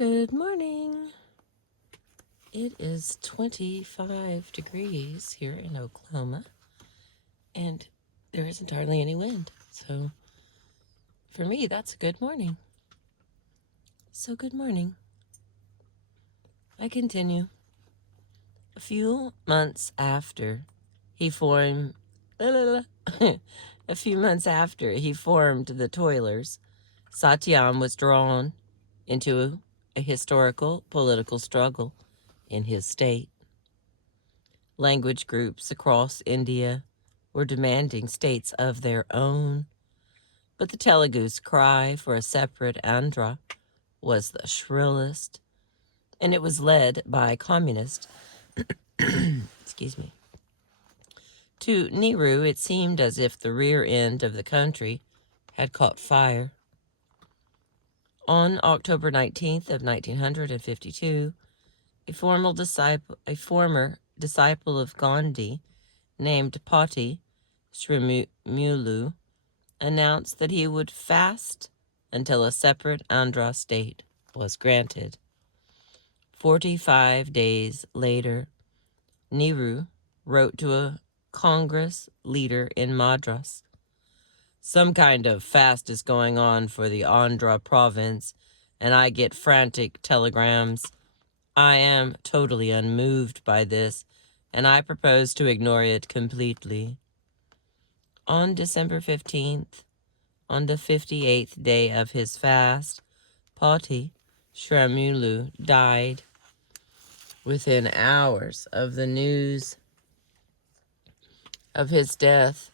Good morning. It is 25 degrees here in Oklahoma, and there isn't hardly any wind. So for me, that's a good morning. So good morning. I continue. A few months after he formed the Toilers, Satyam was drawn into a historical political struggle in his state. Language groups across India were demanding states of their own, but the Telugu's cry for a separate Andhra was the shrillest, and it was led by communists. Excuse me. To Nehru, it seemed as if the rear end of the country had caught fire. On October 19th of 1952, a former disciple of Gandhi named Poti Shrimulu announced that he would fast until a separate Andhra state was granted. 45 days later, Nehru wrote to a Congress leader in Madras, "Some kind of fast is going on for the Andhra province, and I get frantic telegrams. I am totally unmoved by this, and I propose to ignore it completely." On December 15th, on the 58th day of his fast, Poti Shrimulu died. Within hours of the news of his death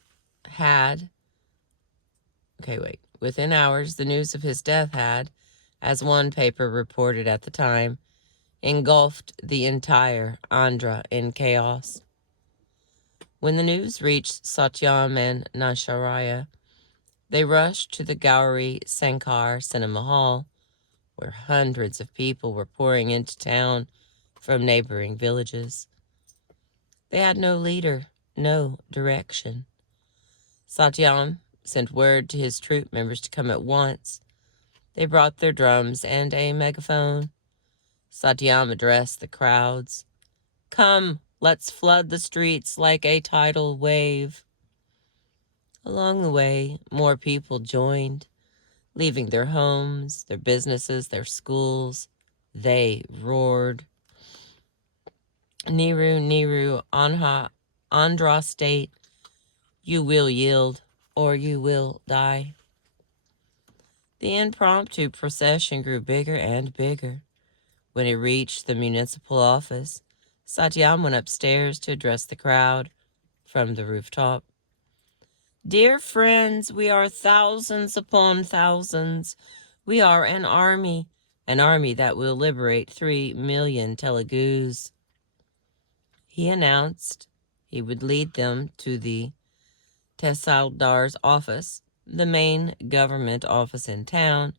Within hours, the news of his death had, as one paper reported at the time, engulfed the entire Andhra in chaos. When the news reached Satyam and Nansharaya, they rushed to the Gauri Sankar Cinema Hall, where hundreds of people were pouring into town from neighboring villages. They had no leader, no direction. Satyam sent word to his troop members to come at once. They brought their drums and a megaphone. Satyam addressed the crowds. "Come, let's flood the streets like a tidal wave." Along the way, more people joined, leaving their homes, their businesses, their schools. They roared, "Nehru, Nehru, Andhra State, you will yield or you will die." The impromptu procession grew bigger and bigger. When it reached the municipal office, Satyam went upstairs to address the crowd from the rooftop. "Dear friends, we are thousands upon thousands. We are an army that will liberate 3 million Telugus." He announced he would lead them to the Tehsildar's office, the main government office in town,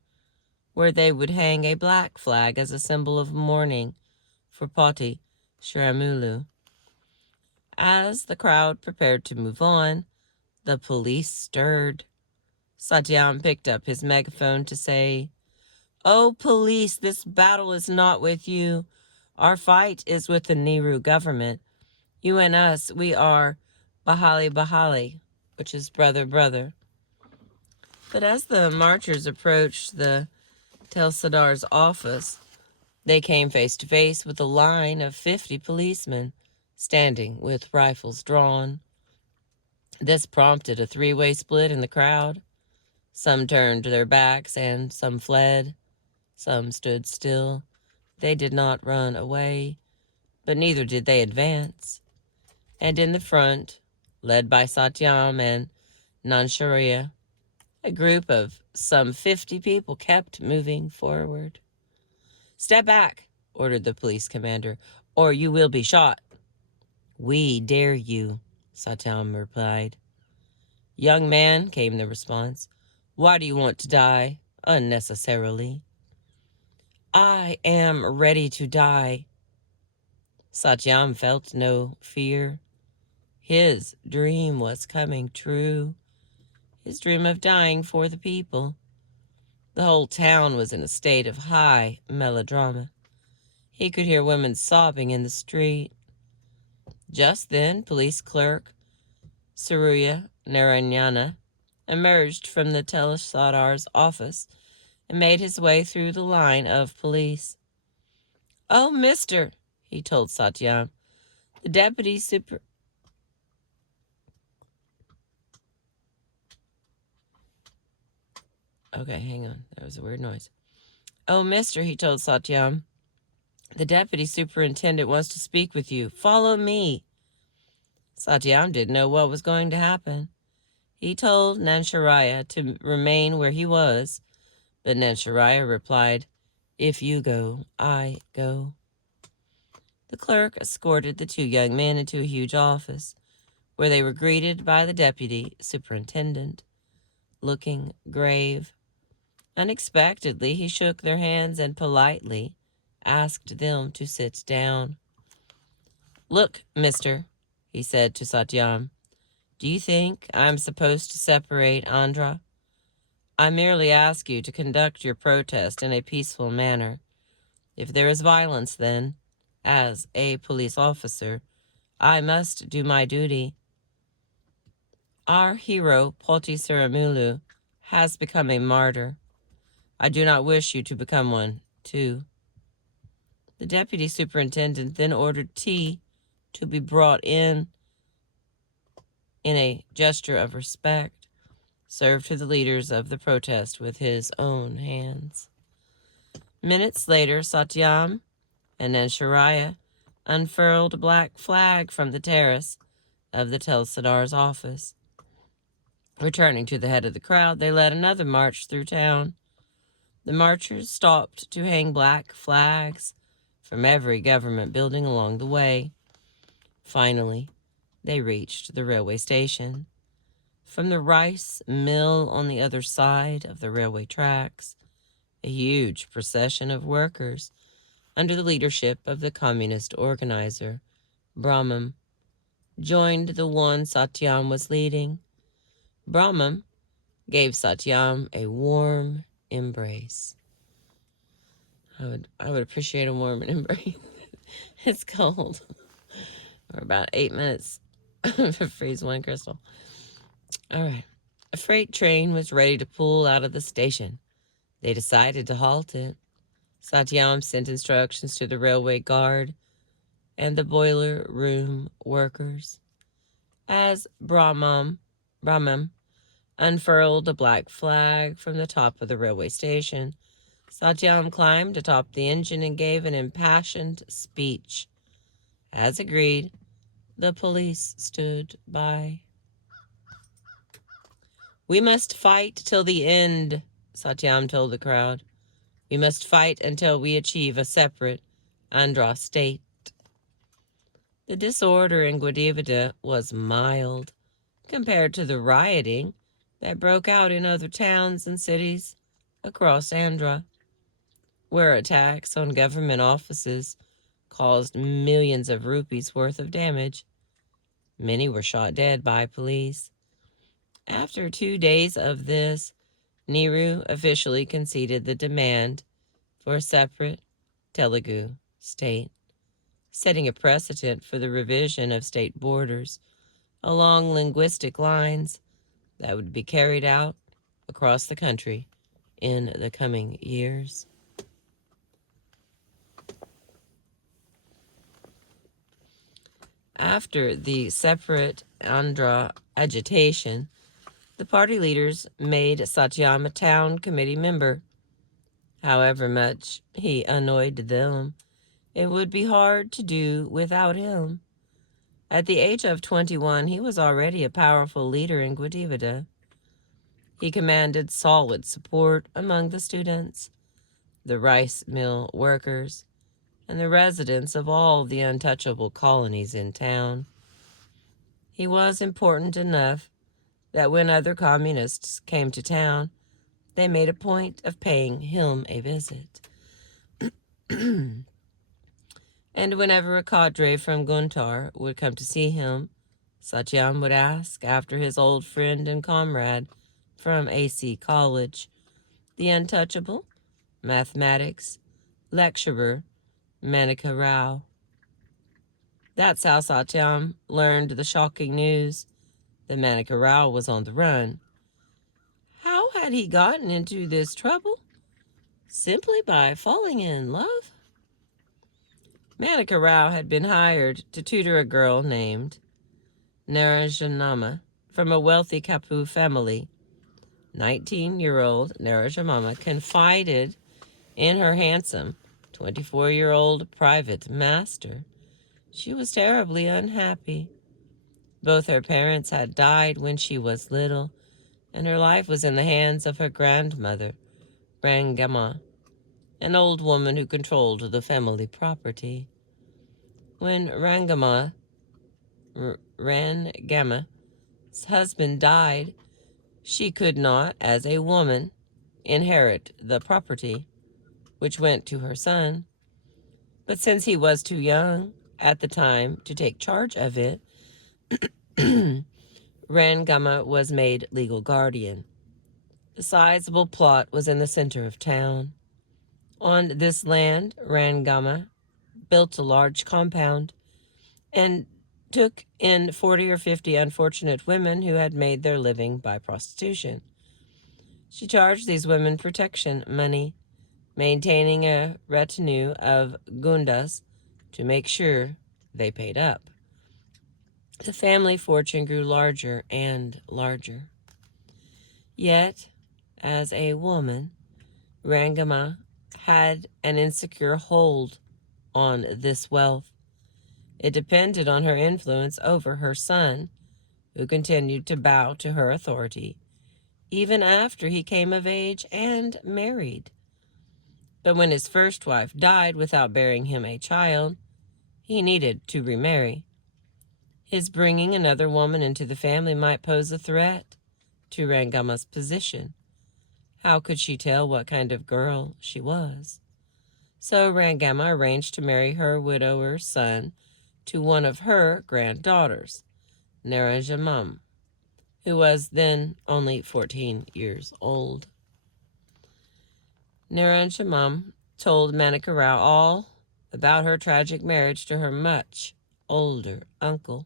where they would hang a black flag as a symbol of mourning for Poti Shrimulu. As the crowd prepared to move on, the police stirred. Satyam picked up his megaphone to say, "Oh, police, this battle is not with you. Our fight is with the Nehru government. You and us, we are Bahali Bahali," which is brother, brother. But as the marchers approached the Tehsildar's office, they came face to face with a line of 50 policemen standing with rifles drawn. This prompted a three-way split in the crowd. Some turned their backs and some fled. Some stood still. They did not run away, but neither did they advance. And in the front, led by Satyam and Nansharaya, a group of some 50 people kept moving forward. "Step back," ordered the police commander, "or you will be shot." "We dare you," Satyam replied. "Young man," came the response, "why do you want to die unnecessarily?" "I am ready to die." Satyam felt no fear. His dream was coming true. His dream of dying for the people. The whole town was in a state of high melodrama. He could hear women sobbing in the street. Just then, police clerk Surya Narayana emerged from the Telsadar's office and made his way through the line of police. "Oh, mister," he told Satyam, "the deputy super..." Okay, hang on. That was a weird noise. "Oh, mister," he told Satyam, "the deputy superintendent wants to speak with you. Follow me." Satyam didn't know what was going to happen. He told Nansharaya to remain where he was, but Nansharaya replied, "If you go, I go." The clerk escorted the two young men into a huge office, where they were greeted by the deputy superintendent, looking grave. Unexpectedly, he shook their hands and politely asked them to sit down. "Look, mister," he said to Satyam, "do you think I'm supposed to separate Andhra? I merely ask you to conduct your protest in a peaceful manner. If there is violence, then, as a police officer, I must do my duty. Our hero, Poti Saramulu, has become a martyr. I do not wish you to become one, too." The deputy superintendent then ordered tea to be brought in a gesture of respect, served to the leaders of the protest with his own hands. Minutes later, Satyam and Nansharaya unfurled a black flag from the terrace of the Telsadar's office. Returning to the head of the crowd, they led another march through town. The marchers stopped to hang black flags from every government building along the way. Finally, they reached the railway station. From the rice mill on the other side of the railway tracks, a huge procession of workers, under the leadership of the communist organizer, Brahmam, joined the one Satyam was leading. Brahmam gave Satyam a warm embrace. I would appreciate a warm embrace. It's cold. We're about 8 minutes for freeze one crystal. All right. A freight train was ready to pull out of the station. They decided to halt it. Satyam sent instructions to the railway guard and the boiler room workers. As Brahmam unfurled a black flag from the top of the railway station, Satyam climbed atop the engine and gave an impassioned speech. As agreed, the police stood by. "We must fight till the end," Satyam told the crowd. "We must fight until we achieve a separate Andhra state." The disorder in Gwadivada was mild compared to the rioting that broke out in other towns and cities across Andhra, where attacks on government offices caused millions of rupees worth of damage. Many were shot dead by police. After 2 days of this, Nehru officially conceded the demand for a separate Telugu state, setting a precedent for the revision of state borders along linguistic lines that would be carried out across the country in the coming years. After the separate Andhra agitation, the party leaders made Satyam a town committee member. However much he annoyed them, it would be hard to do without him. At the age of 21, he was already a powerful leader in Gwadivada. He commanded solid support among the students, the rice mill workers, and the residents of all the untouchable colonies in town. He was important enough that when other communists came to town, they made a point of paying him a visit. And whenever a cadre from Guntur would come to see him, Satyam would ask after his old friend and comrade from AC College, the untouchable mathematics lecturer Manika Rao. That's how Satyam learned the shocking news that Manika Rao was on the run. How had he gotten into this trouble? Simply by falling in love? Manika Rao had been hired to tutor a girl named Narajanama from a wealthy Kapu family. 19-year-old Narajanama confided in her handsome 24-year-old private master. She was terribly unhappy. Both her parents had died when she was little, and her life was in the hands of her grandmother, Rangama, an old woman who controlled the family property. When Rangama's husband died, she could not, as a woman, inherit the property, which went to her son. But since he was too young at the time to take charge of it, Rangama was made legal guardian. A sizable plot was in the center of town. On this land, Rangama built a large compound and took in 40 or 50 unfortunate women who had made their living by prostitution. She charged these women protection money, maintaining a retinue of gundas to make sure they paid up. The family fortune grew larger and larger. Yet, as a woman, Rangama had an insecure hold on this wealth. It depended on her influence over her son, who continued to bow to her authority, even after he came of age and married. But when his first wife died without bearing him a child, he needed to remarry. His bringing another woman into the family might pose a threat to Rangama's position. How could she tell what kind of girl she was? So Rangama arranged to marry her widower's son to one of her granddaughters, Narajanam, who was then only 14 years old. Narajanam told Manika Rao all about her tragic marriage to her much older uncle,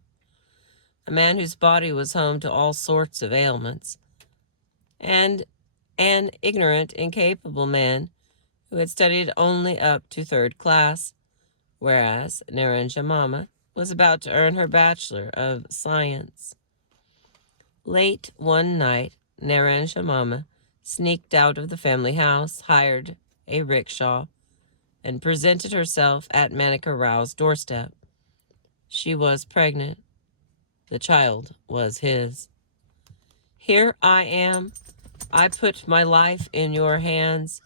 a man whose body was home to all sorts of ailments, and an ignorant, incapable man who had studied only up to 3rd class, whereas Narajanama was about to earn her Bachelor of Science. Late one night, Narajanama sneaked out of the family house, hired a rickshaw, and presented herself at Manika Rao's doorstep. She was pregnant. The child was his. Here I am. I put my life in your hands.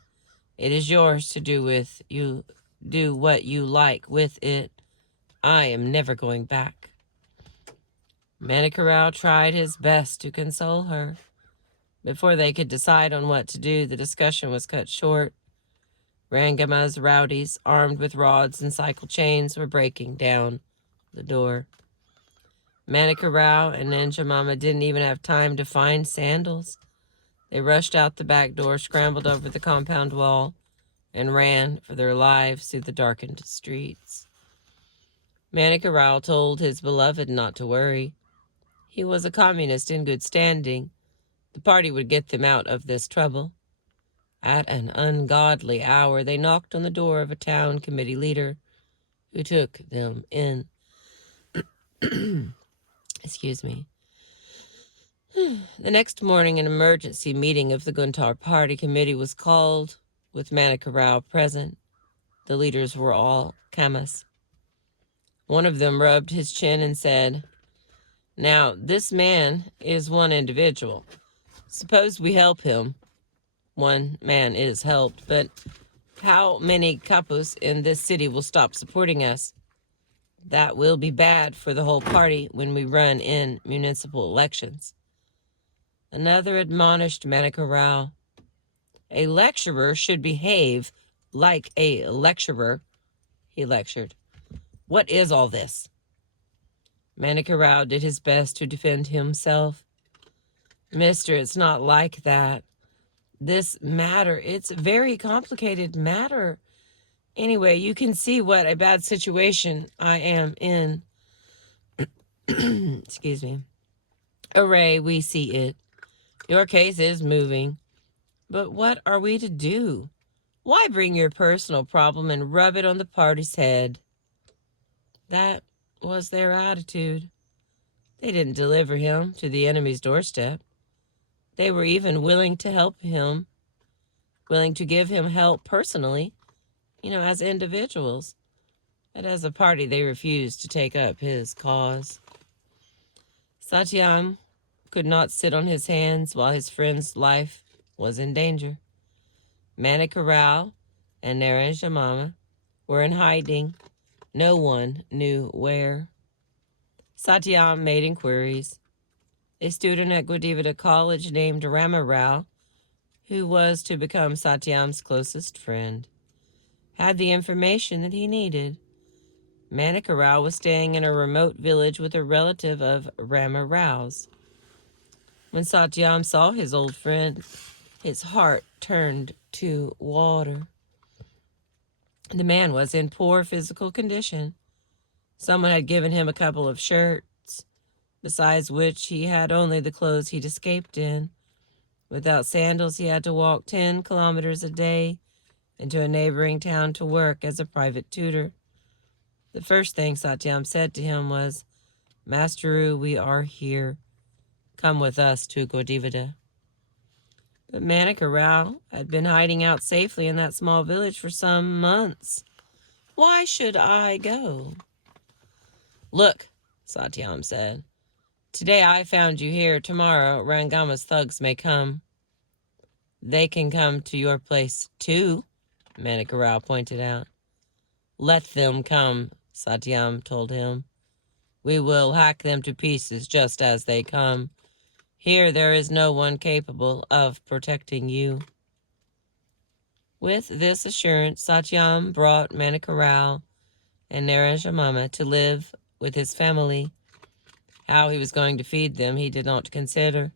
It is yours to do what you like with it. I am never going back. Manika Rao tried his best to console her. Before they could decide on what to do, the discussion was cut short. Rangama's rowdies, armed with rods and cycle chains, were breaking down the door. Manika Rao and Narajanama didn't even have time to find sandals. They rushed out the back door, scrambled over the compound wall, and ran for their lives through the darkened streets. Manika Rao told his beloved not to worry. He was a communist in good standing. The party would get them out of this trouble. At an ungodly hour, they knocked on the door of a town committee leader who took them in. Excuse me. The next morning, an emergency meeting of the Guntar Party Committee was called, with Manika Rao present. The leaders were all Kamas. One of them rubbed his chin and said, "Now, this man is one individual. Suppose we help him. One man is helped, but how many kapus in this city will stop supporting us? That will be bad for the whole party when we run in municipal elections." Another admonished Manika Rao. "A lecturer should behave like a lecturer," he lectured. "What is all this?" Manika Rao did his best to defend himself. "Mister, it's not like that. this matter. It's a very complicated matter. Anyway, you can see what a bad situation I am in. Excuse me. Array, we see it. Your case is moving. But what are we to do? Why bring your personal problem and rub it on the party's head? That was their attitude. They didn't deliver him to the enemy's doorstep. They were even willing to help him, willing to give him help personally, as individuals. But as a party, they refused to take up his cause. Satyam could not sit on his hands while his friend's life was in danger. Manika Rao and Naranja Mama were in hiding. No one knew where. Satyam made inquiries. A student at Gwadivada College named Rama Rao, who was to become Satyam's closest friend, had the information that he needed. Manika Rao was staying in a remote village with a relative of Rama Rao's. When Satyam saw his old friend, his heart turned to water. The man was in poor physical condition. Someone had given him a couple of shirts, besides which he had only the clothes he'd escaped in. Without sandals, he had to walk 10 kilometers a day into a neighboring town to work as a private tutor. The first thing Satyam said to him was, "Masteru, we are here. Come with us to Gwadivada." But Manika Rao had been hiding out safely in that small village for some months. Why should I go? "Look," Satyam said. "Today I found you here. Tomorrow Rangama's thugs may come." "They can come to your place too," Manika Rao pointed out. "Let them come," Satyam told him. "We will hack them to pieces just as they come. Here there is no one capable of protecting you." With this assurance, Satyam brought Manika Rao and Naranja Mama to live with his family. How he was going to feed them he did not consider.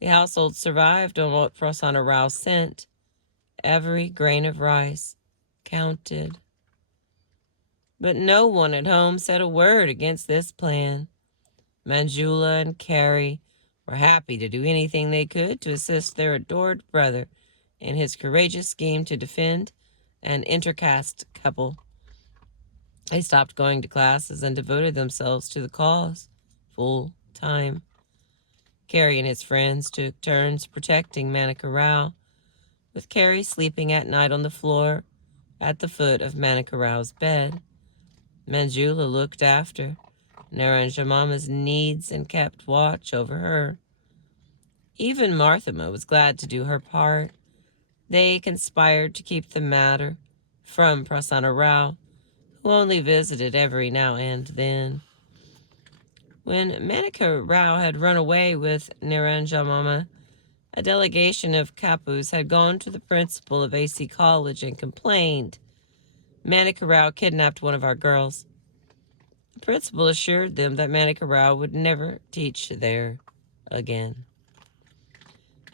The household survived on what Prasanna Rao sent. Every grain of rice counted. But no one at home said a word against this plan. Manjula and Carrie were happy to do anything they could to assist their adored brother in his courageous scheme to defend an intercaste couple. They stopped going to classes and devoted themselves to the cause full time. Carrie and his friends took turns protecting Manika Rao, with Carrie sleeping at night on the floor at the foot of Manika Rao's bed. Manjula looked after Naranja Mama's needs and kept watch over her. Even Marthama was glad to do her part. They conspired to keep the matter from Prasanna Rao, who only visited every now and then. When Manika Rao had run away with Naranja Mama, a delegation of Kapus had gone to the principal of AC College and complained. "Manika Rao kidnapped one of our girls." The principal assured them that Manika Rao would never teach there again.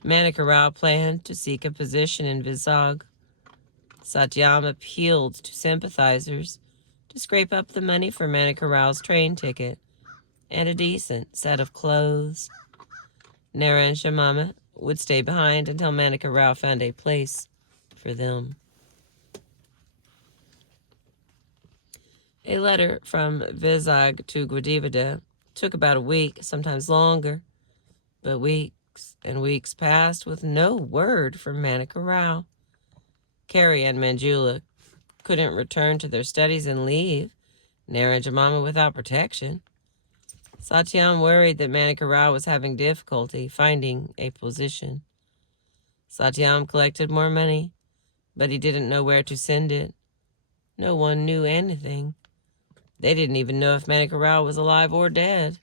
Manika Rao planned to seek a position in Vizag. Satyam appealed to sympathizers to scrape up the money for Manika Rao's train ticket and a decent set of clothes. Naranja Mama would stay behind until Manika Rao found a place for them. A letter from Vizag to Gwadivada took about a week, sometimes longer, but weeks and weeks passed with no word from Manika Rao. Carrie and Manjula couldn't return to their studies and leave Naranja Mama without protection. Satyam worried that Manika Rao was having difficulty finding a position. Satyam collected more money, but he didn't know where to send it. No one knew anything. They didn't even know if Manika Rao was alive or dead.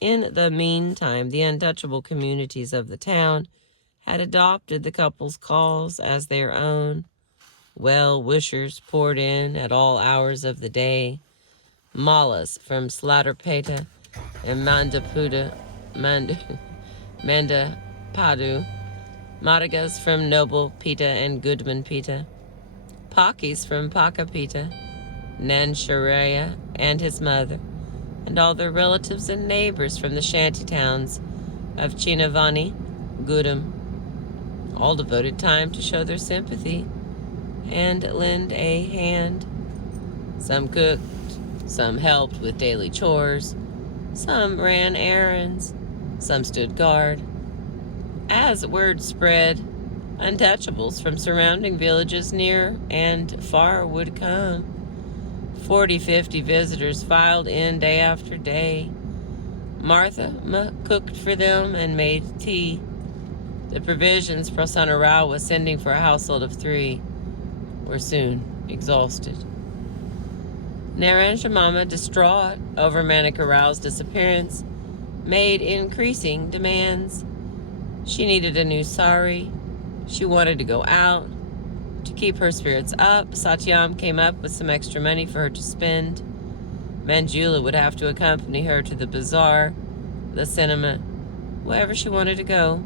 In the meantime, the untouchable communities of the town had adopted the couple's calls as their own. Well-wishers poured in at all hours of the day. Mallas from Slatterpeta and Mandapadu Madagas from Noble Pita and Goodman Pita, Pakis from Paka Pita, Nansharaya and his mother, and all their relatives and neighbors from the shanty towns of Chinavani, Gudam, all devoted time to show their sympathy and lend a hand. Some cooked, some helped with daily chores, some ran errands, some stood guard. As word spread, untouchables from surrounding villages near and far would come. 40, 50 visitors filed in day after day. Martha cooked for them and made tea. The provisions Prasanna Rao was sending for a household of 3 were soon exhausted. Naranja Mama, distraught over Manika Rao's disappearance, made increasing demands. She needed a new sari. She wanted to go out. To keep her spirits up, Satyam came up with some extra money for her to spend. Manjula would have to accompany her to the bazaar, the cinema, wherever she wanted to go.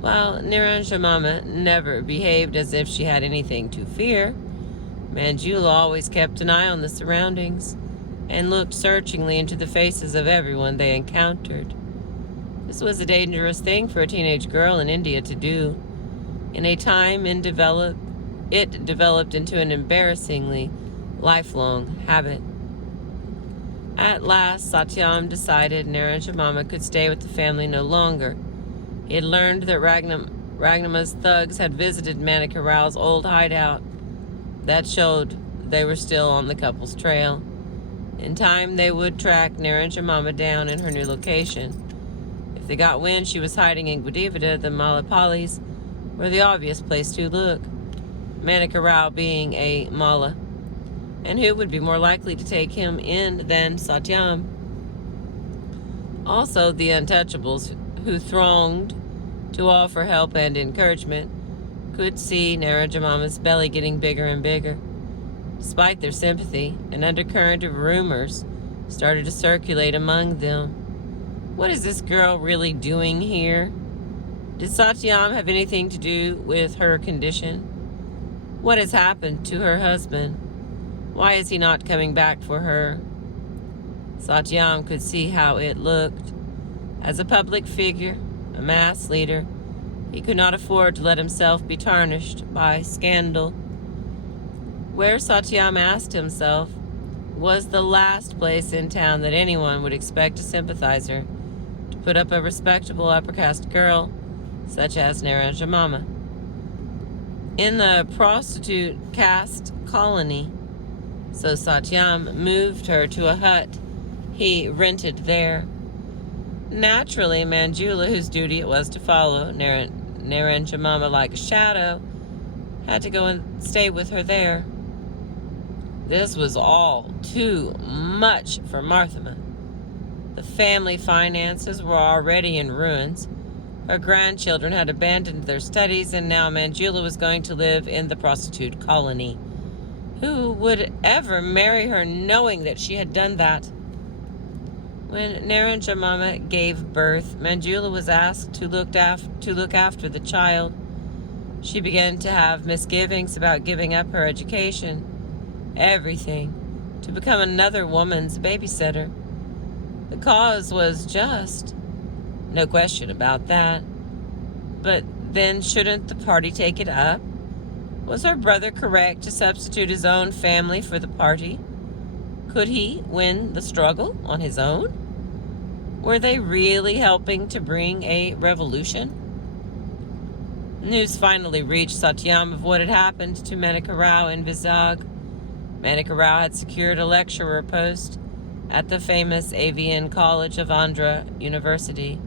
While Naranja Mama never behaved as if she had anything to fear, Manjula always kept an eye on the surroundings and looked searchingly into the faces of everyone they encountered. This was a dangerous thing for a teenage girl in India to do. In a time it developed into an embarrassingly lifelong habit. At last, Satyam decided Naranja Mama could stay with the family no longer. He had learned that Ragnama's thugs had visited Manika Rao's old hideout. That showed they were still on the couple's trail. In time, they would track Naranja Mama down in her new location. If they got wind she was hiding in Gudivada, the Malapalis were the obvious place to look. Manika Rao being a Mala. And who would be more likely to take him in than Satyam? Also, the untouchables who thronged to offer help and encouragement could see Naranja Mama's belly getting bigger and bigger. Despite their sympathy, an undercurrent of rumors started to circulate among them. What is this girl really doing here? Did Satyam have anything to do with her condition? What has happened to her husband? Why is he not coming back for her? Satyam could see how it looked. As a public figure, a mass leader, he could not afford to let himself be tarnished by scandal. Where, Satyam asked himself, was the last place in town that anyone would expect a sympathizer to put up a respectable upper caste girl such as Naranja Mama. In the prostitute caste colony, so Satyam moved her to a hut he rented there. Naturally, Manjula, whose duty it was to follow Naranja Mama like a shadow, had to go and stay with her there. This was all too much for Marthama. The family finances were already in ruins. Her grandchildren had abandoned their studies, and now Manjula was going to live in the prostitute colony. Who would ever marry her knowing that she had done that? When Naranja Mama gave birth, Manjula was asked to look after the child. She began to have misgivings about giving up her education, everything, to become another woman's babysitter. The cause was just, no question about that. But then shouldn't the party take it up? Was her brother correct to substitute his own family for the party? Could he win the struggle on his own? Were they really helping to bring a revolution? News finally reached Satyam of what had happened to Manika Rao in Vizag. Manika Rao had secured a lecturer post at the famous AVN College of Andhra University.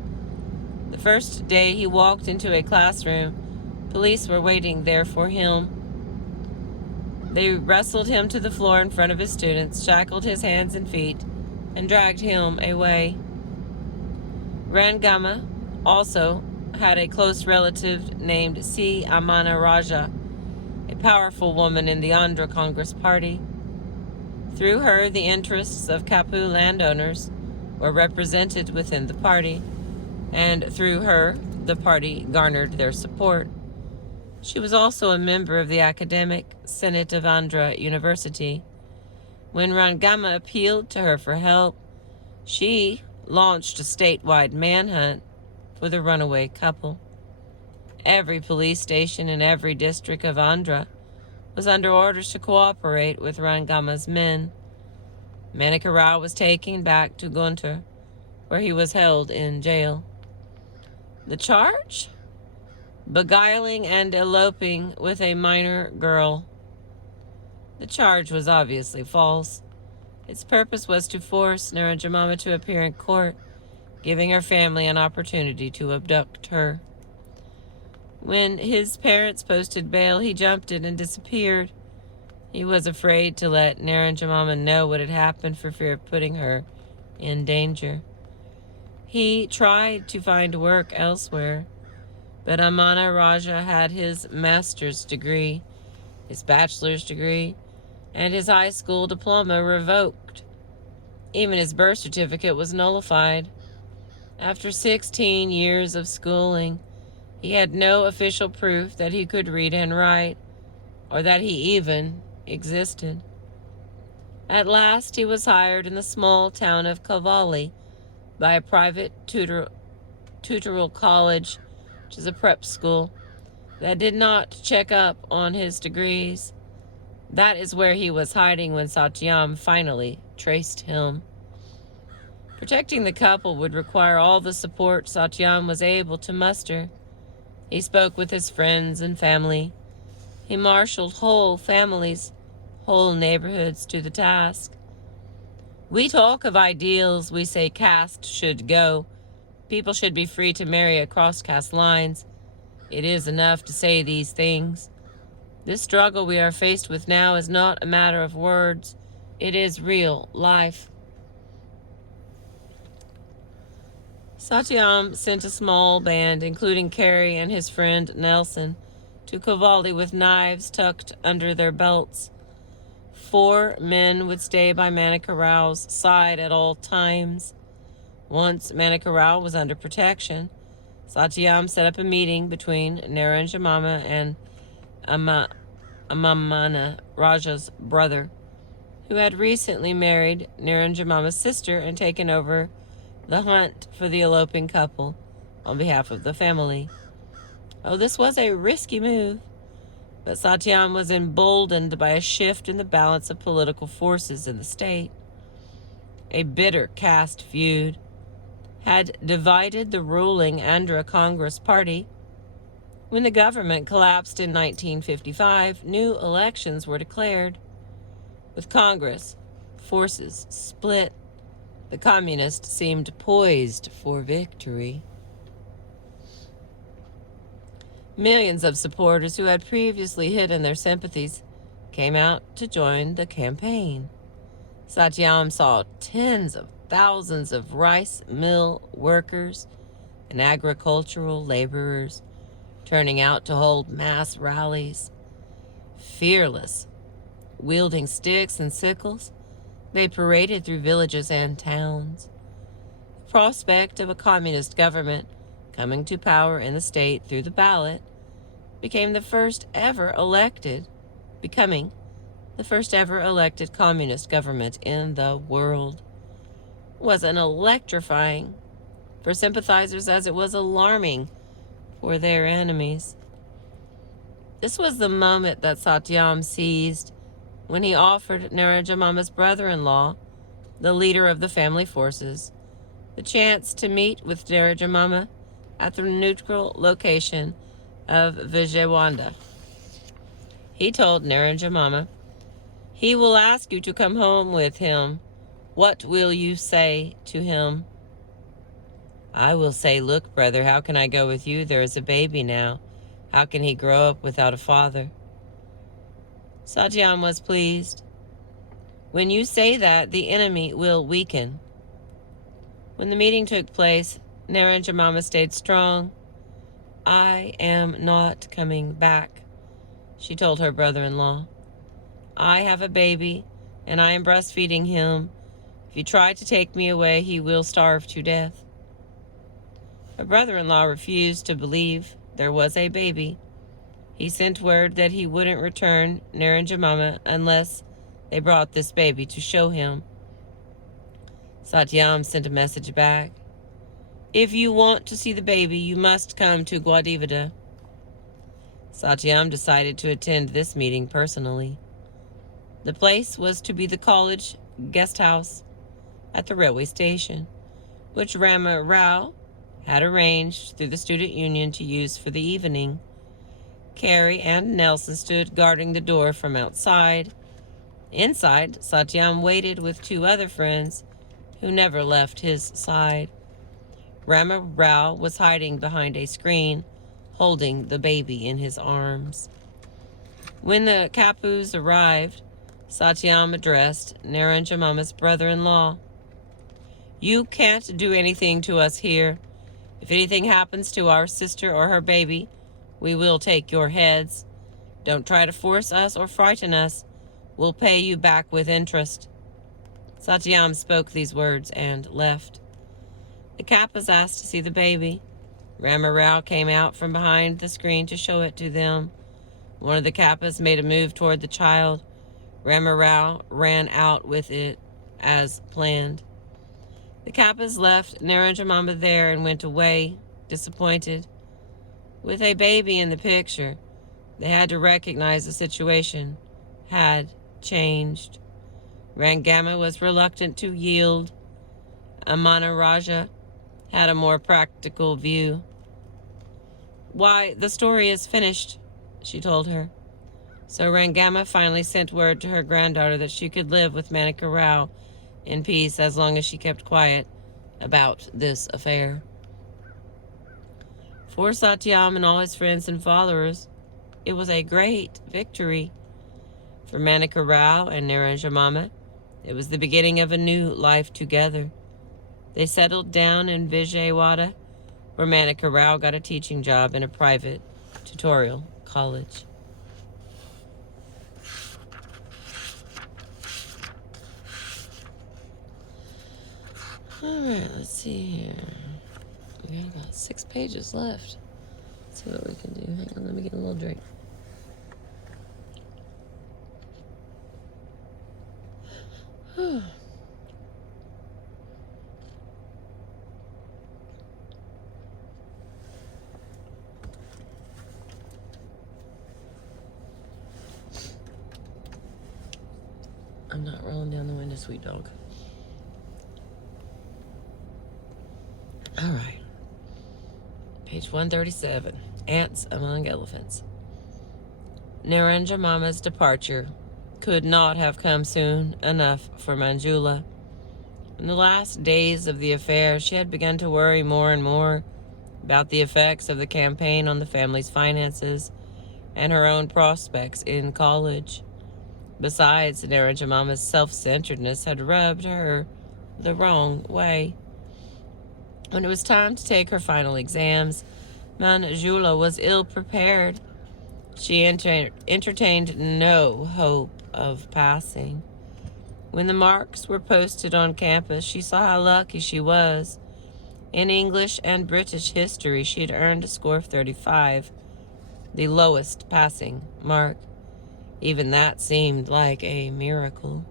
The first day he walked into a classroom, police were waiting there for him. They wrestled him to the floor in front of his students, shackled his hands and feet, and dragged him away. Rangama also had a close relative named C. Amana Raja, a powerful woman in the Andhra Congress Party. Through her, the interests of Kapu landowners were represented within the party, and through her, the party garnered their support. She was also a member of the Academic Senate of Andhra University. When Rangama appealed to her for help, she launched a statewide manhunt for the runaway couple. Every police station in every district of Andhra was under orders to cooperate with Rangama's men. Manika Rao was taken back to Guntur, where he was held in jail. The charge? Beguiling and eloping with a minor girl. The charge was obviously false. Its purpose was to force Narasimha to appear in court, giving her family an opportunity to abduct her. When his parents posted bail, he jumped it and disappeared. He was afraid to let Narasimha know what had happened for fear of putting her in danger. He tried to find work elsewhere, but Amana Raja had his master's degree, his bachelor's degree, and his high school diploma revoked. Even his birth certificate was nullified. After 16 years of schooling, he had no official proof that he could read and write, or that he even existed. At last, he was hired in the small town of Cavalli by a private tutorial college, which is a prep school, that did not check up on his degrees. That is where he was hiding when Satyam finally traced him. Protecting the couple would require all the support Satyam was able to muster. He spoke with his friends and family. He marshaled whole families, whole neighborhoods to the task. We talk of ideals. We say caste should go. People should be free to marry across caste lines. It is enough to say these things. This struggle we are faced with now is not a matter of words. It is real life. Satyam sent a small band, including Carey and his friend Nelson, to Cavalli with knives tucked under their belts. 4 men would stay by Manika Rao's side at all times. Once Manika Rao was under protection, Satyam set up a meeting between Narasimha and Amana Raja's brother, who had recently married Narasimha's sister and taken over the hunt for the eloping couple on behalf of the family. Oh, this was a risky move, but Satyam was emboldened by a shift in the balance of political forces in the state. A bitter caste feud had divided the ruling Andhra Congress Party. When the government collapsed in 1955, new elections were declared. With Congress forces split, the communists seemed poised for victory. Millions of supporters who had previously hidden their sympathies came out to join the campaign. Satyam saw tens of thousands of rice mill workers and agricultural laborers turning out to hold mass rallies. Fearless, wielding sticks and sickles, they paraded through villages and towns. The prospect of a communist government coming to power in the state through the ballot becoming the first ever elected communist government in the world was an electrifying for sympathizers as it was alarming for their enemies. This was the moment that Satyam seized when he offered Narasimha's brother-in-law, the leader of the family forces, the chance to meet with Narasimha at the neutral location of Vijayawada. He told Narasimha, "He will ask you to come home with him. What will you say to him?" "I will say, look, brother, how can I go with you? There is a baby now. How can he grow up without a father?" Satyam was pleased. "When you say that, the enemy will weaken." When the meeting took place, Narasimha stayed strong. "I am not coming back," she told her brother-in-law. "I have a baby, and I am breastfeeding him. If you try to take me away, he will starve to death." Her brother-in-law refused to believe there was a baby. He sent word that he wouldn't return Naranjamama unless they brought this baby to show him. Satyam sent a message back. If you want to see the baby, you must come to Gwadivada. Satyam decided to attend this meeting personally. The place was to be the college guest house at the railway station, which Rama Rao had arranged through the student union to use for the evening. Carrie and Nelson stood guarding the door from outside. Inside, Satyam waited with two other friends who never left his side. Rama Rao was hiding behind a screen, holding the baby in his arms. When the Kapus arrived, Satyam addressed Naranjamama's brother-in-law. You can't do anything to us here. If anything happens to our sister or her baby, we will take your heads. Don't try to force us or frighten us. We'll pay you back with interest. Satyam spoke these words and left. The Kappas asked to see the baby. Rama Rao came out from behind the screen to show it to them. One of the Kappas made a move toward the child. Rama Rao ran out with it as planned. The Kappas left Naranjamama there and went away, disappointed. With a baby in the picture, they had to recognize the situation had changed. Rangama was reluctant to yield. Amana Raja had a more practical view. Why, the story is finished, she told her. So Rangama finally sent word to her granddaughter that she could live with Manika Rao in peace as long as she kept quiet about this affair. For Satyam and all his friends and followers, it was a great victory. For Manika Rao and Naranjamama, it was the beginning of a new life together. They settled down in Vijayawada, where Manika Rao got a teaching job in a private tutorial college. Alright, let's see here. We got about 6 pages left. Let's see what we can do. Hang on, let me get a little drink. I'm not rolling down the window, sweet dog. All right. Page 137. Ants Among Elephants. Naranjamama's departure could not have come soon enough for Manjula. In the last days of the affair, she had begun to worry more and more about the effects of the campaign on the family's finances and her own prospects in college. Besides, Naranjamama's self-centeredness had rubbed her the wrong way. When it was time to take her final exams, Manjula was ill-prepared. She entertained no hope of passing. When the marks were posted on campus, she saw how lucky she was. In English and British history, she had earned a score of 35, the lowest passing mark. Even that seemed like a miracle.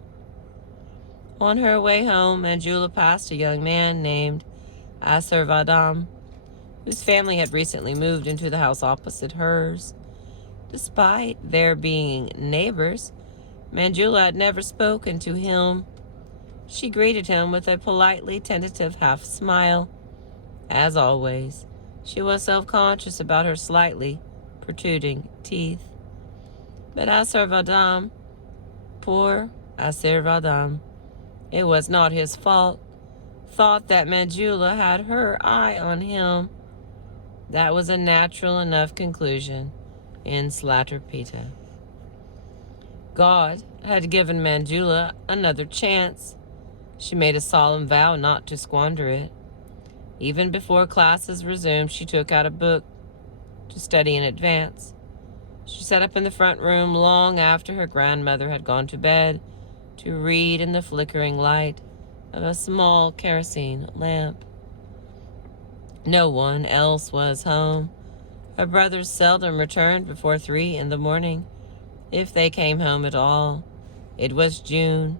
On her way home, Manjula passed a young man named Asarvadam, whose family had recently moved into the house opposite hers. Despite their being neighbors, Manjula had never spoken to him. She greeted him with a politely tentative half-smile. As always, she was self-conscious about her slightly protruding teeth. But Asarvadam, poor Asarvadam, it was not his fault, thought that Manjula had her eye on him. That was a natural enough conclusion in Slatterpita. God had given Manjula another chance. She made a solemn vow not to squander it. Even before classes resumed, she took out a book to study in advance. She sat up in the front room long after her grandmother had gone to bed to read in the flickering light of a small kerosene lamp. No one else was home. Her brothers seldom returned before 3 in the morning, if they came home at all. It was June,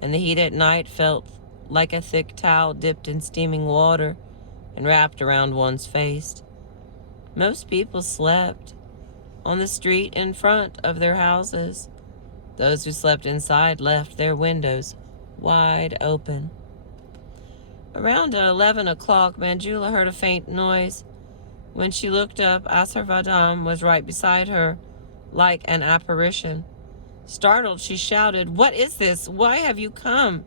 and the heat at night felt like a thick towel dipped in steaming water and wrapped around one's face. Most people slept on the street in front of their houses. Those who slept inside left their windows wide open. Around 11 o'clock, Manjula heard a faint noise. When she looked up, Asarvadam was right beside her, like an apparition. Startled, she shouted, "What is this? Why have you come?"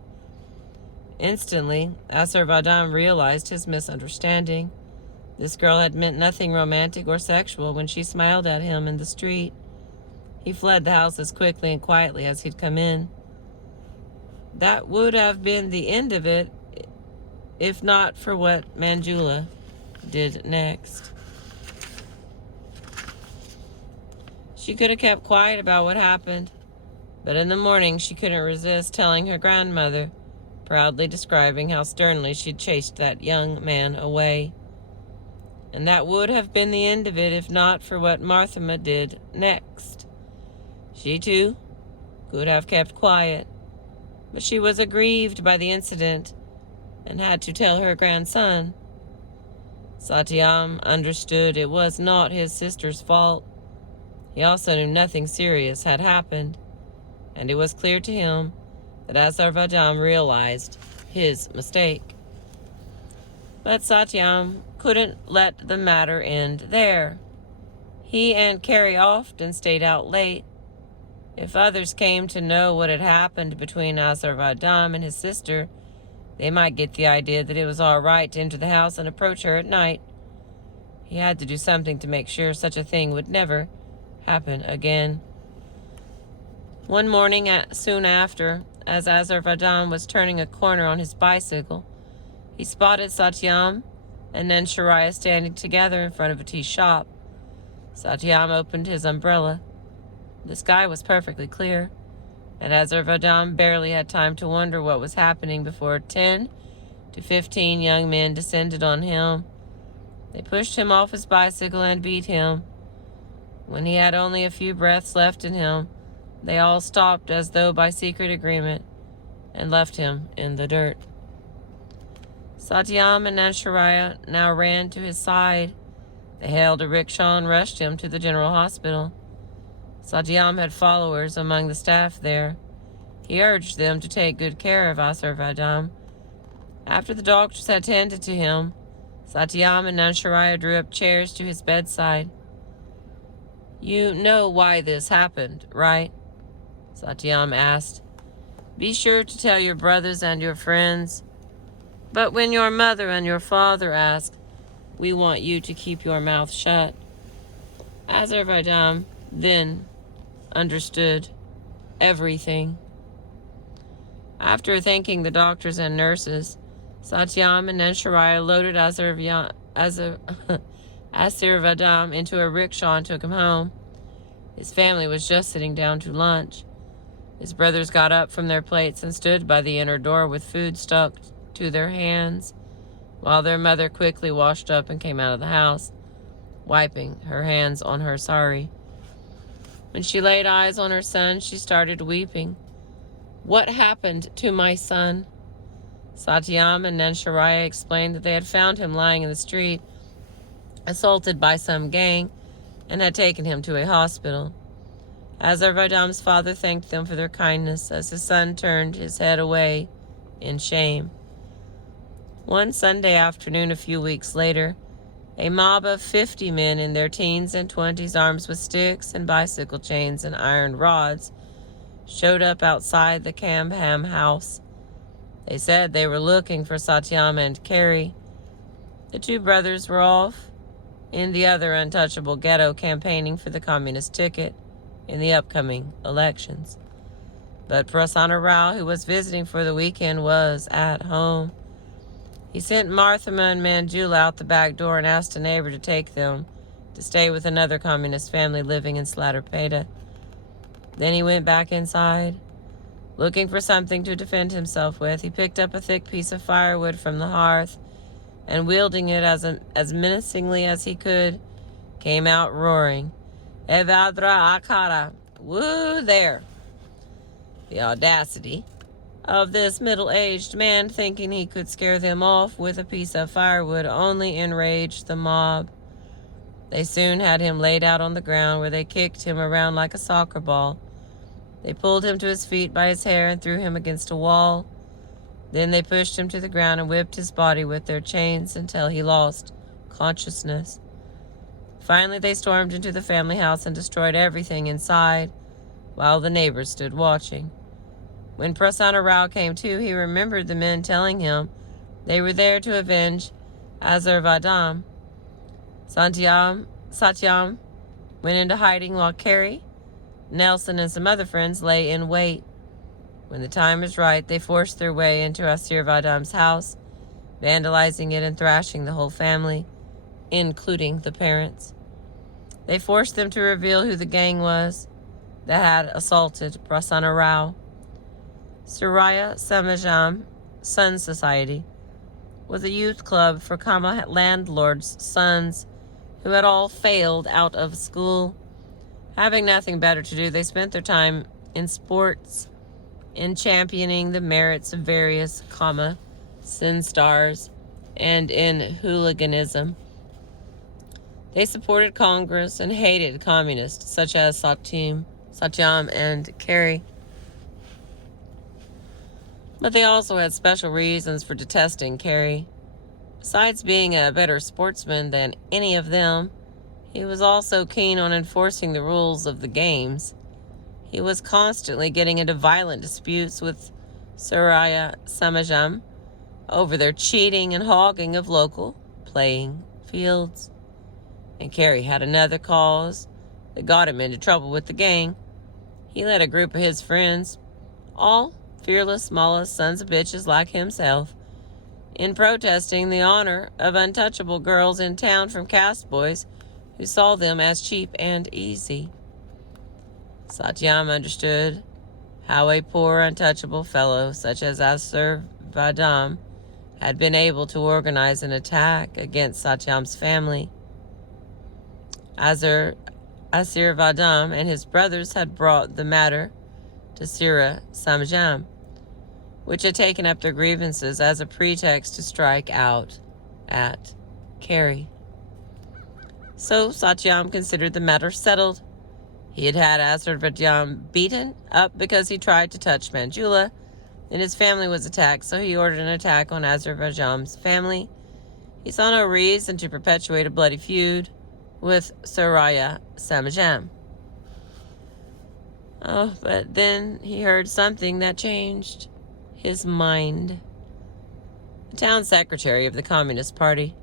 Instantly, Asarvadam realized his misunderstanding. This girl had meant nothing romantic or sexual when she smiled at him in the street. He fled the house as quickly and quietly as he'd come in. That would have been the end of it, if not for what Manjula did next. She could have kept quiet about what happened, but in the morning she couldn't resist telling her grandmother, proudly describing how sternly she'd chased that young man away. And that would have been the end of it if not for what Marthama did next. She, too, could have kept quiet, but she was aggrieved by the incident and had to tell her grandson. Satyam understood it was not his sister's fault. He also knew nothing serious had happened, and it was clear to him that Asarvadam realized his mistake. But Satyam couldn't let the matter end there. He and Carrie often stayed out late. If others came to know what had happened between Asarvadam and his sister, they might get the idea that it was all right to enter the house and approach her at night. He had to do something to make sure such a thing would never happen again. One morning, soon after, as Asarvadam was turning a corner on his bicycle, he spotted Satyam and Nansharaya standing together in front of a tea shop. Satyam opened his umbrella. The sky was perfectly clear, and Asarvadam barely had time to wonder what was happening before 10 to 15 young men descended on him. They pushed him off his bicycle and beat him. When he had only a few breaths left in him, they all stopped as though by secret agreement and left him in the dirt. Satyam and Nansharaya now ran to his side. They hailed a rickshaw and rushed him to the general hospital. Satyam had followers among the staff there. He urged them to take good care of Asarvadam. After the doctors had tended to him, Satyam and Nansharaya drew up chairs to his bedside. "You know why this happened, right?" Satyam asked. "Be sure to tell your brothers and your friends. But when your mother and your father ask, we want you to keep your mouth shut." Asarvadam then understood everything. After thanking the doctors and nurses, Satyam and Nansharaya loaded Asarvadam into a rickshaw and took him home. His family was just sitting down to lunch. His brothers got up from their plates and stood by the inner door with food stuck to their hands, while their mother quickly washed up and came out of the house, wiping her hands on her sari. When she laid eyes on her son, she started weeping. "What happened to my son?" Satyam and Nansharaya explained that they had found him lying in the street, assaulted by some gang, and had taken him to a hospital. Asarvadam's father thanked them for their kindness as his son turned his head away in shame. One Sunday afternoon a few weeks later, a mob of 50 men in their teens and 20s, armed with sticks and bicycle chains and iron rods, showed up outside the Cambham house. They said they were looking for Satyam and Carrie. The two brothers were off in the other untouchable ghetto campaigning for the communist ticket in the upcoming elections. But Prasanna Rao, who was visiting for the weekend, was at home. He sent Marthama and Manjula out the back door and asked a neighbor to take them to stay with another communist family living in Slatterpeta. Then he went back inside. Looking for something to defend himself with, he picked up a thick piece of firewood from the hearth and wielding it as menacingly as he could, came out roaring, Evadra Akara, woo there! The audacity of this middle-aged man thinking he could scare them off with a piece of firewood only enraged the mob. They soon had him laid out on the ground, where they kicked him around like a soccer ball. They pulled him to his feet by his hair and threw him against a wall. Then they pushed him to the ground and whipped his body with their chains until he lost consciousness. Finally, they stormed into the family house and destroyed everything inside, while the neighbors stood watching. When Prasanna Rao came to, he remembered the men telling him they were there to avenge Azarvadam. Satyam went into hiding while Carrie, Nelson, and some other friends lay in wait. When the time was right, they forced their way into Asirvadam's house, vandalizing it and thrashing the whole family, including the parents. They forced them to reveal who the gang was that had assaulted Prasanna Rao. Surya Samajam Sun Society was a youth club for Kama landlords' sons who had all failed out of school. Having nothing better to do, they spent their time in sports, in championing the merits of various sin stars, and in hooliganism. They supported Congress and hated communists such as Satyam and Carrie. But they also had special reasons for detesting Carrie. Besides being a better sportsman than any of them, he was also keen on enforcing the rules of the games. He was constantly getting into violent disputes with Surya Samajam over their cheating and hogging of local playing fields. And Carrie had another cause that got him into trouble with the gang. He led a group of his friends, all fearless, smallest sons of bitches like himself, in protesting the honor of untouchable girls in town from caste boys who saw them as cheap and easy. Satyam understood how a poor, untouchable fellow such as Asirvadam had been able to organize an attack against Satyam's family. Asirvadam and his brothers had brought the matter to Surya Samajam, which had taken up their grievances as a pretext to strike out at Carrie. So Satyam considered the matter settled. He had had Asirvadam beaten up because he tried to touch Manjula, and his family was attacked, so he ordered an attack on Asirvadam's family. He saw no reason to perpetuate a bloody feud with Surya Samajam. Oh, but then he heard something that changed his mind. The town secretary of the Communist Party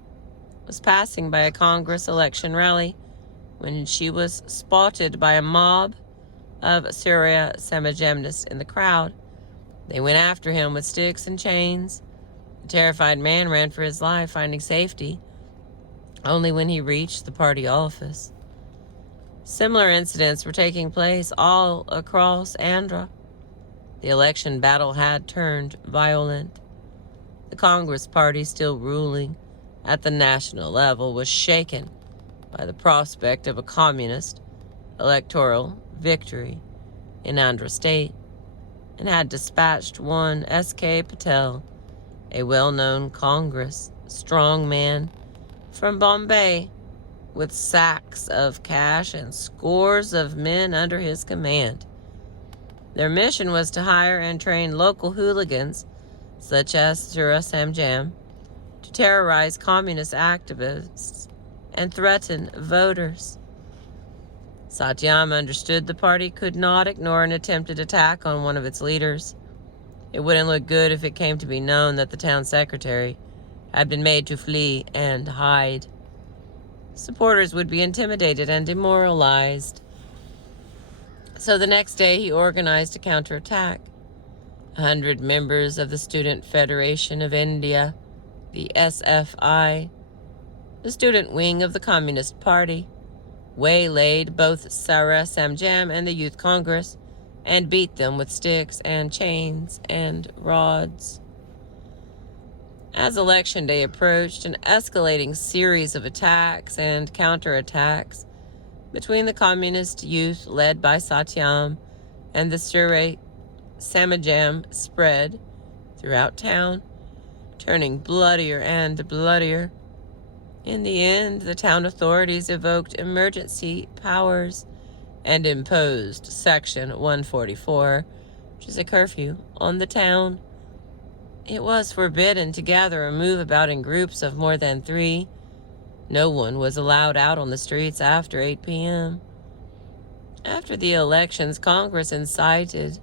was passing by a Congress election rally when she was spotted by a mob of Surya Samajamists in the crowd. They went after him with sticks and chains. The terrified man ran for his life, finding safety only when he reached the party office. Similar incidents were taking place all across Andhra. The election battle had turned violent. The Congress Party, still ruling at the national level, was shaken by the prospect of a communist electoral victory in Andhra State, and had dispatched one S.K. Patel, a well-known Congress strongman from Bombay, with sacks of cash and scores of men under his command. Their mission was to hire and train local hooligans, such as Surya Samajam, to terrorize communist activists and threaten voters. Satyam understood the party could not ignore an attempted attack on one of its leaders. It wouldn't look good if it came to be known that the town secretary had been made to flee and hide. Supporters would be intimidated and demoralized. So the next day he organized a counterattack. 100 members of the Student Federation of India, the SFI, the student wing of the Communist Party, waylaid both Surya Samajam and the Youth Congress and beat them with sticks and chains and rods. As election day approached, an escalating series of attacks and counterattacks between the communist youth led by Satyam and the Surya Samajam spread throughout town, turning bloodier and bloodier. In the end, the town authorities evoked emergency powers and imposed Section 144, which is a curfew, on the town. It was forbidden to gather or move about in groups of more than 3. No one was allowed out on the streets after 8 p.m. After the elections, Congress incited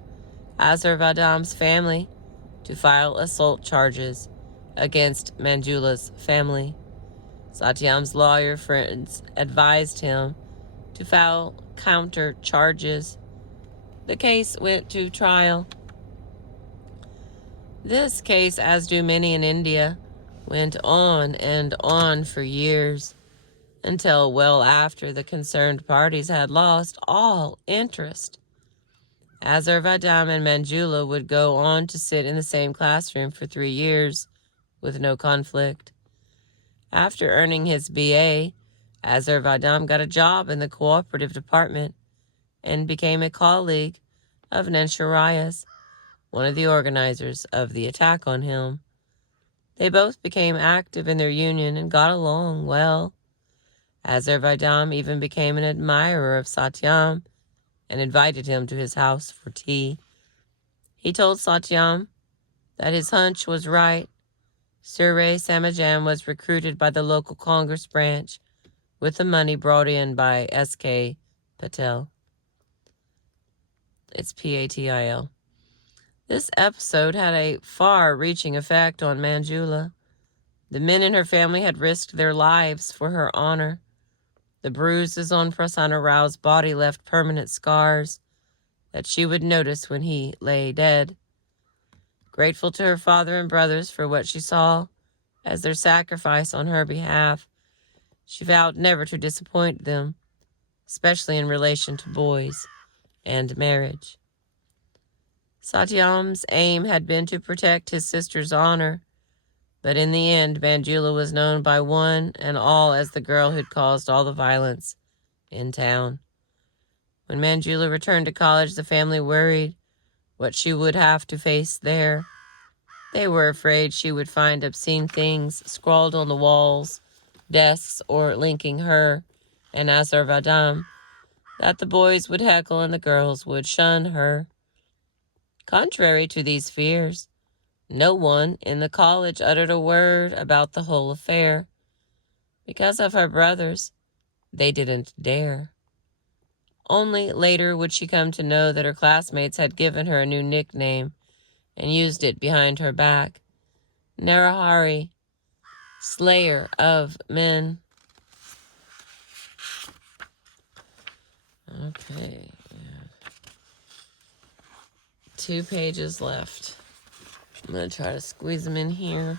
Azarvadam's family to file assault charges against Manjula's family. Satyam's lawyer friends advised him to file counter charges. The case went to trial. This case, as do many in India, went on and on for years, until well after the concerned parties had lost all interest. Azarvadam and Manjula would go on to sit in the same classroom for 3 years with no conflict. After earning his BA, Azarvadam got a job in the cooperative department and became a colleague of Nansharaya's, one of the organizers of the attack on him. They both became active in their union and got along well. Azarvadam even became an admirer of Satyam and invited him to his house for tea. He told Satyam that his hunch was right. Surya Samajam was recruited by the local Congress branch with the money brought in by S.K. Patel. It's Patil. This episode had a far-reaching effect on Manjula. The men in her family had risked their lives for her honor. The bruises on Prasanna Rao's body left permanent scars that she would notice when he lay dead. Grateful to her father and brothers for what she saw as their sacrifice on her behalf, she vowed never to disappoint them, especially in relation to boys and marriage. Satyam's aim had been to protect his sister's honor, but in the end, Manjula was known by one and all as the girl who'd caused all the violence in town. When Manjula returned to college, the family worried what she would have to face there. They were afraid she would find obscene things scrawled on the walls, desks, or linking her and Azarvadam, that the boys would heckle and the girls would shun her. Contrary to these fears, no one in the college uttered a word about the whole affair. Because of her brothers, they didn't dare. Only later would she come to know that her classmates had given her a new nickname and used it behind her back. Narahari, Slayer of Men. Okay. 2 pages left. I'm going to try to squeeze them in here.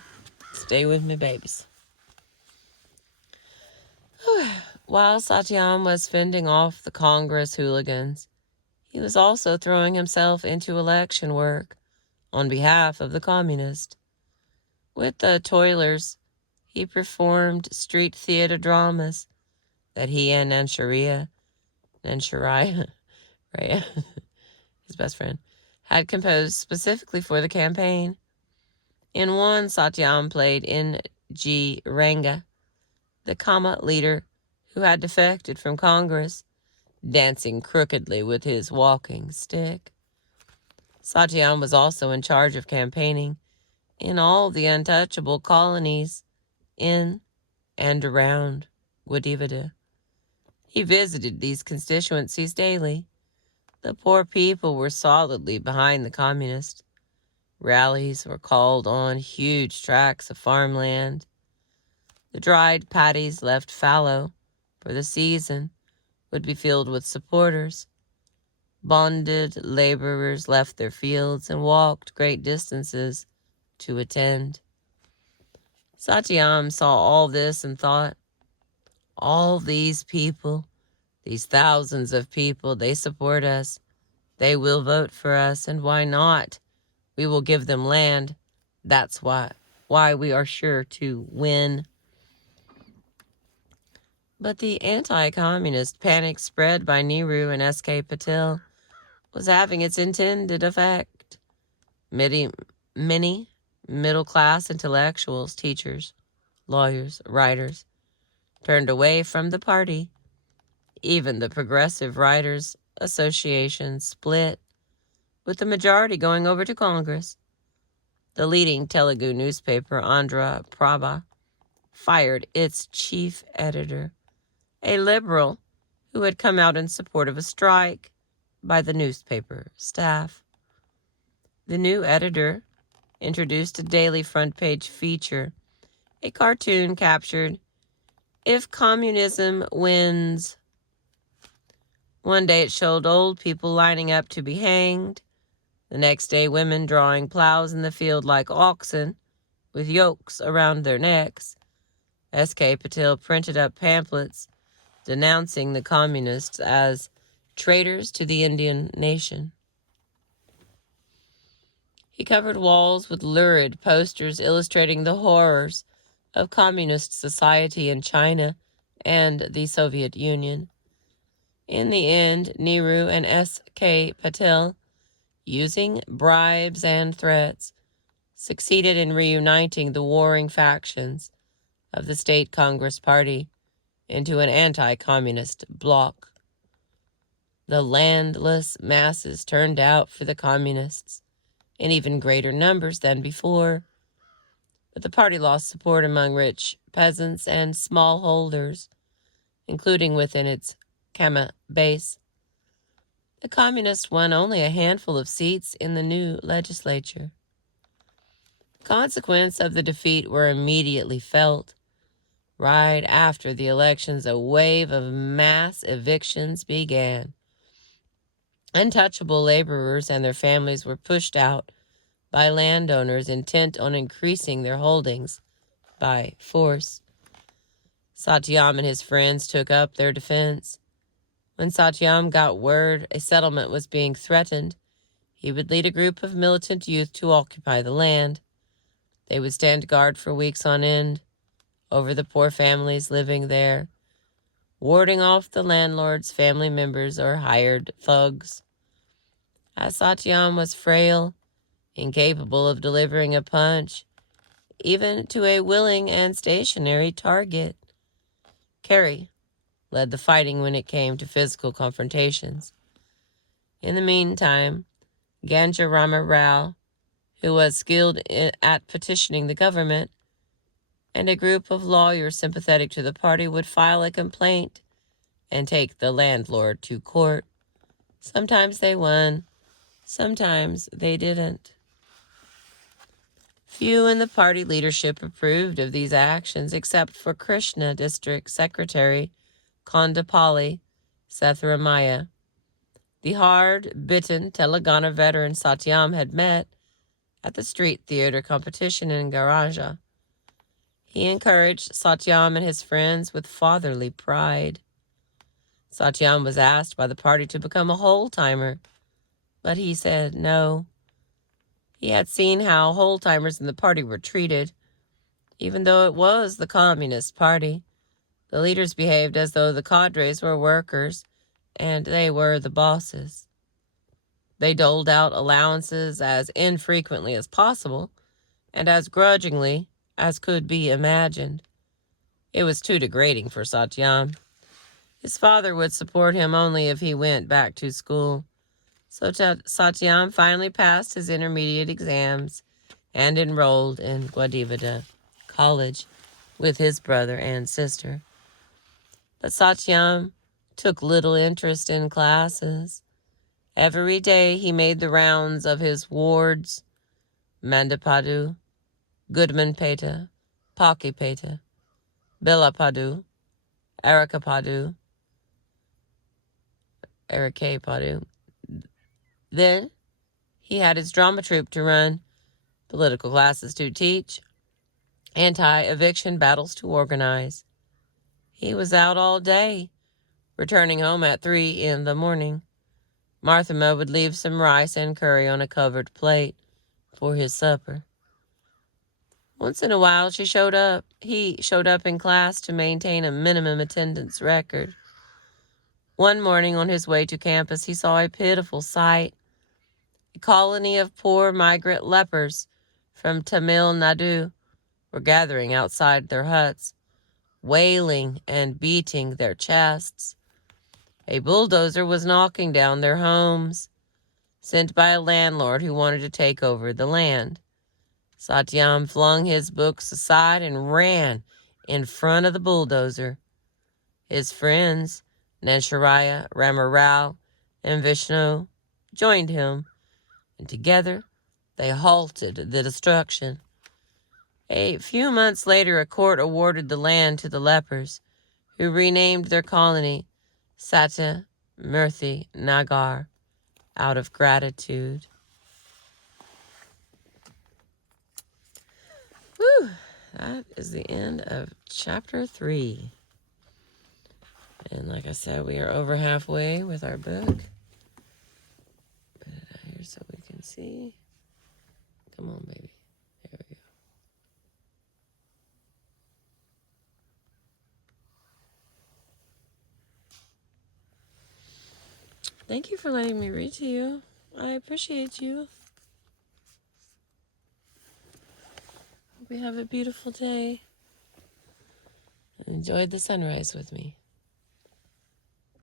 Stay with me, babies. While Satyam was fending off the Congress hooligans, he was also throwing himself into election work on behalf of the communists. With the toilers, he performed street theater dramas that he and Nanshariya, Raya, his best friend, had composed specifically for the campaign. In one, Satyam played N.G. Ranga, the Kama leader who had defected from Congress, dancing crookedly with his walking stick. Satyam was also in charge of campaigning in all the untouchable colonies in and around Wadivada. He visited these constituencies daily. The poor people were solidly behind the communists. Rallies were called on huge tracts of farmland. The dried paddies left fallow for the season would be filled with supporters. Bonded laborers left their fields and walked great distances to attend. Satyam saw all this and thought, all these people, these thousands of people, they support us. They will vote for us, and why not? We will give them land. That's why why we are sure to win. But the anti-communist panic spread by Nehru and S.K. Patel was having its intended effect. Many middle-class intellectuals, teachers, lawyers, writers turned away from the party. Even the Progressive Writers Association split, with the majority going over to Congress. The leading Telugu newspaper, Andhra Prabha, fired its chief editor, a liberal who had come out in support of a strike by the newspaper staff. The new editor introduced a daily front-page feature, a cartoon captured, "If Communism Wins." One day it showed old people lining up to be hanged. The next day, women drawing plows in the field like oxen, with yokes around their necks. S.K. Patel printed up pamphlets denouncing the communists as traitors to the Indian nation. He covered walls with lurid posters illustrating the horrors of communist society in China and the Soviet Union. In the end, Nehru and S.K. Patel, using bribes and threats, succeeded in reuniting the warring factions of the State Congress Party into an anti-communist bloc. The landless masses turned out for the communists in even greater numbers than before, but the party lost support among rich peasants and smallholders, including within its Kama base. The communists won only a handful of seats in the new legislature. The consequences of the defeat were immediately felt. Right after the elections, a wave of mass evictions began. Untouchable laborers and their families were pushed out by landowners intent on increasing their holdings by force. Satyam and his friends took up their defense. When Satyam got word a settlement was being threatened, he would lead a group of militant youth to occupy the land. They would stand guard for weeks on end over the poor families living there, warding off the landlord's family members or hired thugs. As Satyam was frail, incapable of delivering a punch, even to a willing and stationary target, Kerry led the fighting when it came to physical confrontations. In the meantime, Ganja Rama Rao, who was skilled at petitioning the government, and a group of lawyers sympathetic to the party would file a complaint and take the landlord to court. Sometimes they won, sometimes they didn't. Few in the party leadership approved of these actions except for Krishna District Secretary Kondapalli Sethuramaya. The hard-bitten Telangana veteran Satyam had met at the street theater competition in Garaja. He encouraged Satyam and his friends with fatherly pride. Satyam was asked by the party to become a whole-timer, but he said no. He had seen how whole-timers in the party were treated. Even though it was the Communist Party, the leaders behaved as though the cadres were workers and they were the bosses. They doled out allowances as infrequently as possible and as grudgingly as could be imagined. It was too degrading for Satyam. His father would support him only if he went back to school. So Satyam finally passed his intermediate exams and enrolled in Gwadivada College with his brother and sister. But Satyam took little interest in classes. Every day he made the rounds of his wards, Mandapadu, Goodmanpeta, Pakipeta, Bellapadu, Arakapadu. Then he had his drama troupe to run, political classes to teach, anti-eviction battles to organize. He was out all day, returning home at 3 in the morning. Marthama would leave some rice and curry on a covered plate for his supper. Once in a while, he showed up in class to maintain a minimum attendance record. One morning on his way to campus, he saw a pitiful sight. A colony of poor migrant lepers from Tamil Nadu were gathering outside their huts, wailing and beating their chests. A bulldozer was knocking down their homes, sent by a landlord who wanted to take over the land. Satyam flung his books aside and ran in front of the bulldozer. His friends, Nansharaya, Ramarao, and Vishnu, joined him, and together they halted the destruction. A few months later, a court awarded the land to the lepers, who renamed their colony Satya Murthy Nagar out of gratitude. Whew, that is the end of chapter 3. And like I said, we are over halfway with our book. Put it out here so we can see. Come on, baby. There we go. Thank you for letting me read to you. I appreciate you. Hope you have a beautiful day. And enjoyed the sunrise with me.